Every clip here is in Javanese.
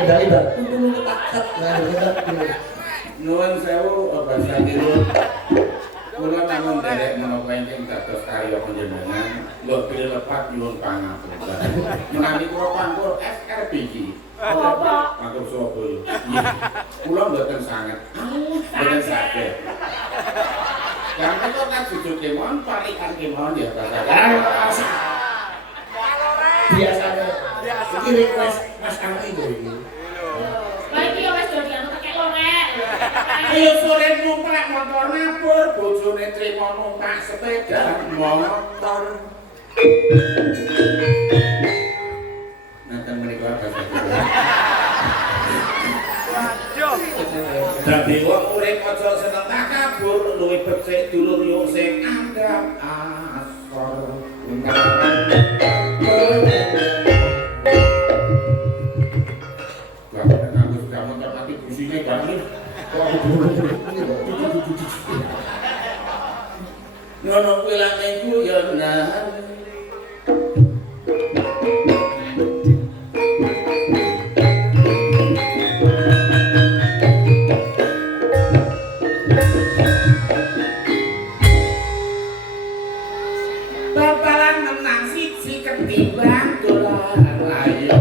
Kendali bang, untung ketakap Nuwun sewu basa kira. Kula namung derek menapa ingkang dados karya panjenengan, lho pilih lepat nyuwun pangapunten. Menawi kula pangkur SRBG. Apa? Pangkur Surabaya. Kula mboten sanget. Mboten saged. Yang itu kan jujur kemon, parikan kemon ya basa. biasanya. Ini request Mas Angki itu ini. Lagi ya wes dadi anu kakek lorek. Ayo sore numpak motor nabur, bojone trimo numpak sepeda motor. Nanten menika basa. Dadi wong urip aja seneng takabur, luwih becik dulur yo sing andhap asor. Nono pilane ku yo nan. Bapalan menang siji ketimbang dolan ayo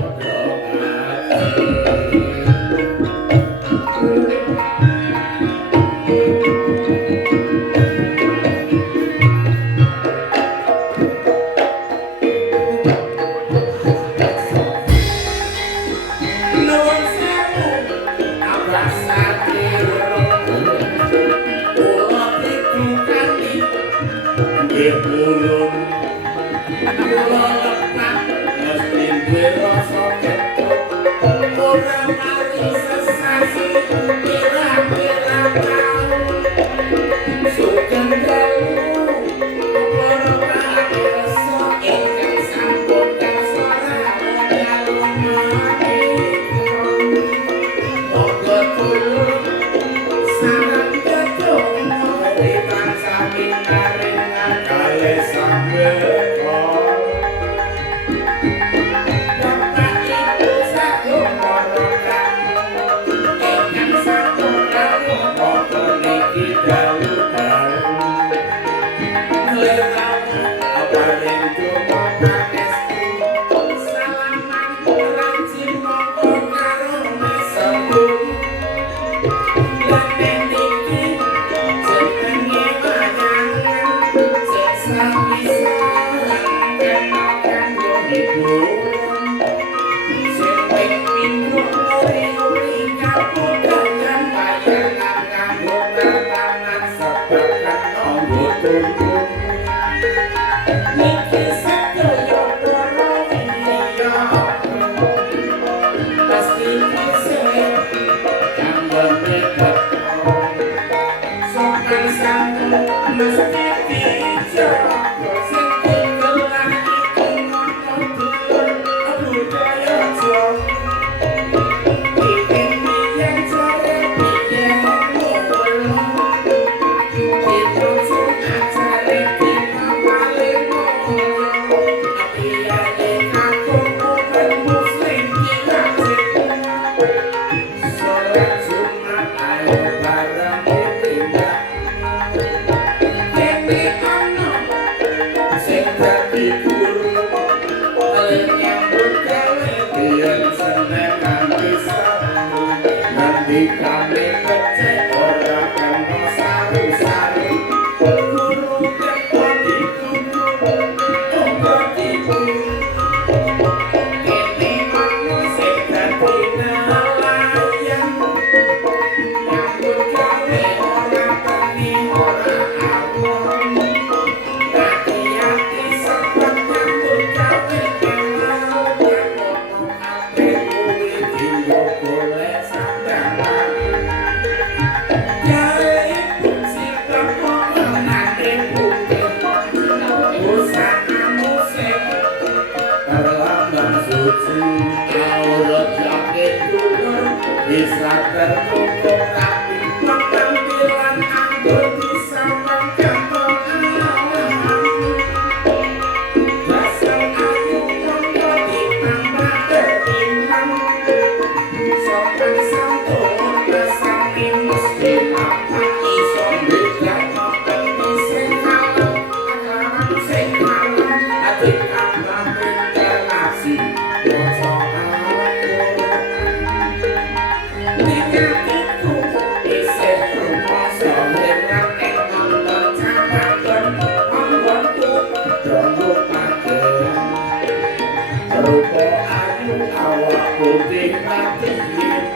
rupa ayu awak putih mati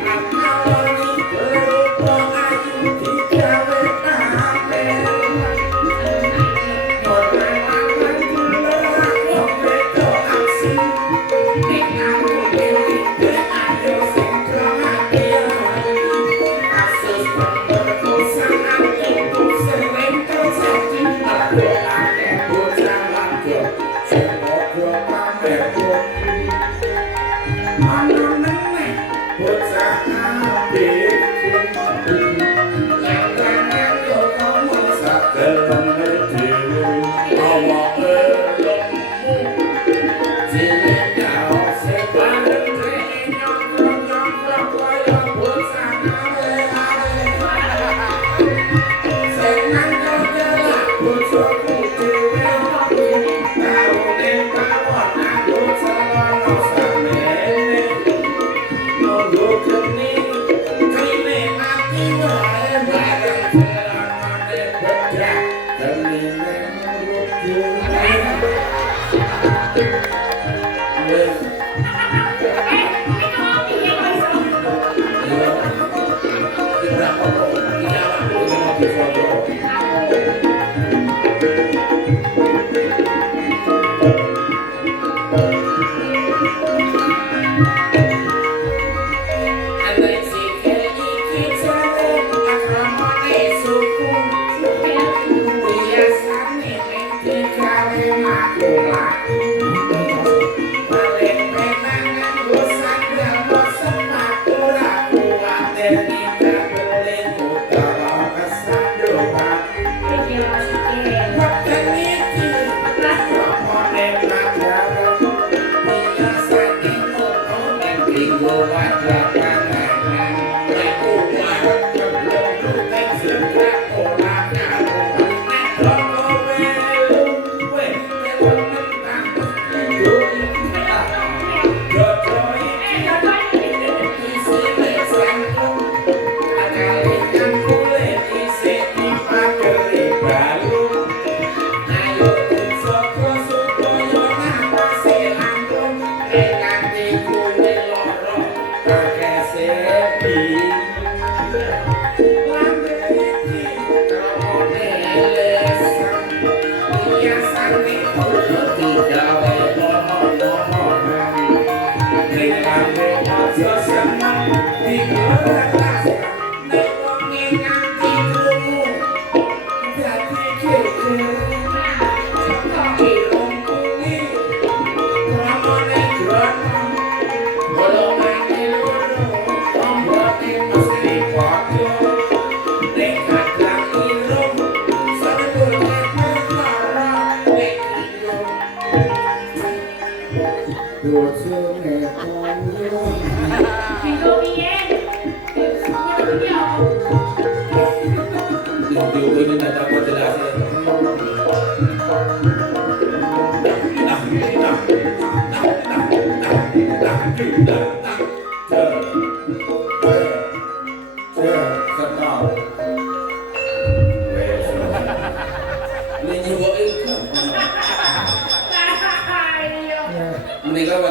akalani rupa ayu digawe pamer orang-orang dulu aku beto aksi ning aku dewi ayo sing dramatis kasus pemerkosaan itu sering terjadi pada akeh bocah wadon sing padha pamer ana meneh bocah apik lantangan yo komo sagelem dhewe awake lemu cilik karo sebareng drene nyong kaya bocah senang jalan bojoku dhewe taune pawon aku celana samene nunggu geni kene ati wae bareng celanane bedak genine rudu wis ora apa-apa iki awakku sing mau difoto.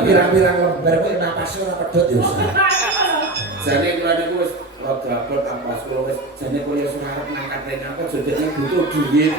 Pirang-pirang lembar kuwi napasnya ora pedhot ya. Jane kula niku wis rada abot napas kula wis jane kuliah arep ngangkat rene apa jodene butuh duit.